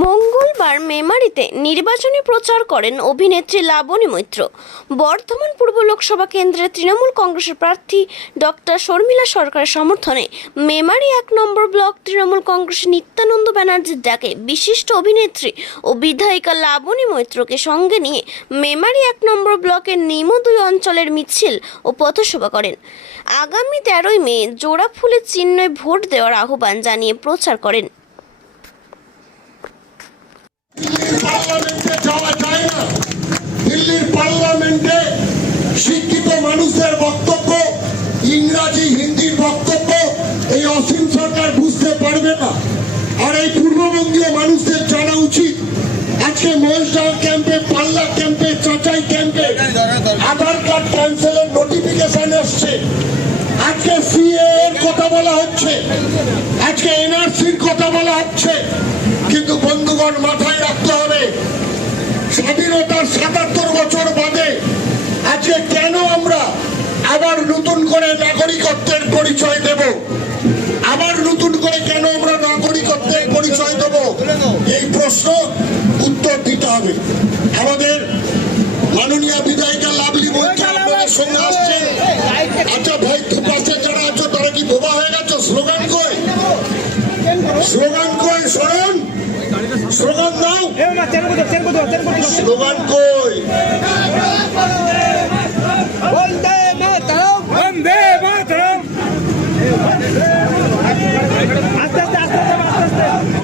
মঙ্গলবার মেমারিতে নির্বাচনী প্রচার করেন অভিনেত্রী লাবণী মৈত্র। বর্ধমান পূর্ব লোকসভা কেন্দ্রে তৃণমূল কংগ্রেসের প্রার্থী ডক্টর শর্মিলা সরকারের সমর্থনে মেমারি এক নম্বর ব্লক তৃণমূল কংগ্রেসের নিত্যানন্দ ব্যানার্জির ডাকে বিশিষ্ট অভিনেত্রী ও বিধায়িকা লাবণী মৈত্রকে সঙ্গে নিয়ে মেমারি এক নম্বর ব্লকের নিম দুই অঞ্চলের মিছিল ও পথসভা করেন। আগামী তেরোই মে জোড়া ফুলের চিহ্নে ভোট দেওয়ার আহ্বান জানিয়ে প্রচার করেন আজকে ক্যাম্পে পাল্লা ক্যাম্পে চাচাই ক্যাম্পে আধার কার্ড ক্যান্সেলের নোটিফিকেশন আসছে। আজকে সিএ এর কথা বলা হচ্ছে। আজকে এনআরসির কথা বলা হচ্ছে। কিন্তু বন্ধুগণ মাথায় রাখতে হবে স্বাধীনতার সাতাত্তর বছর বাদে আজকে কেন আমরা আবার নতুন করে নাগরিকত্বের পরিচয় দেব? আবার নতুন করে কেন আমরা নাগরিকত্বের পরিচয় দেব? এই প্রশ্ন আমাদের মাননীয় বিধায়িকা লাভলি আসছে আপনাদের সঙ্গে আসছেন আচ্ছা ভাই তু পাশে যারা আছো তারা কি বোবা হয়ে গেছো? স্লোগান কই? স্লোগান কই শোনেন? স্লোগান দাও। স্লোগান কই?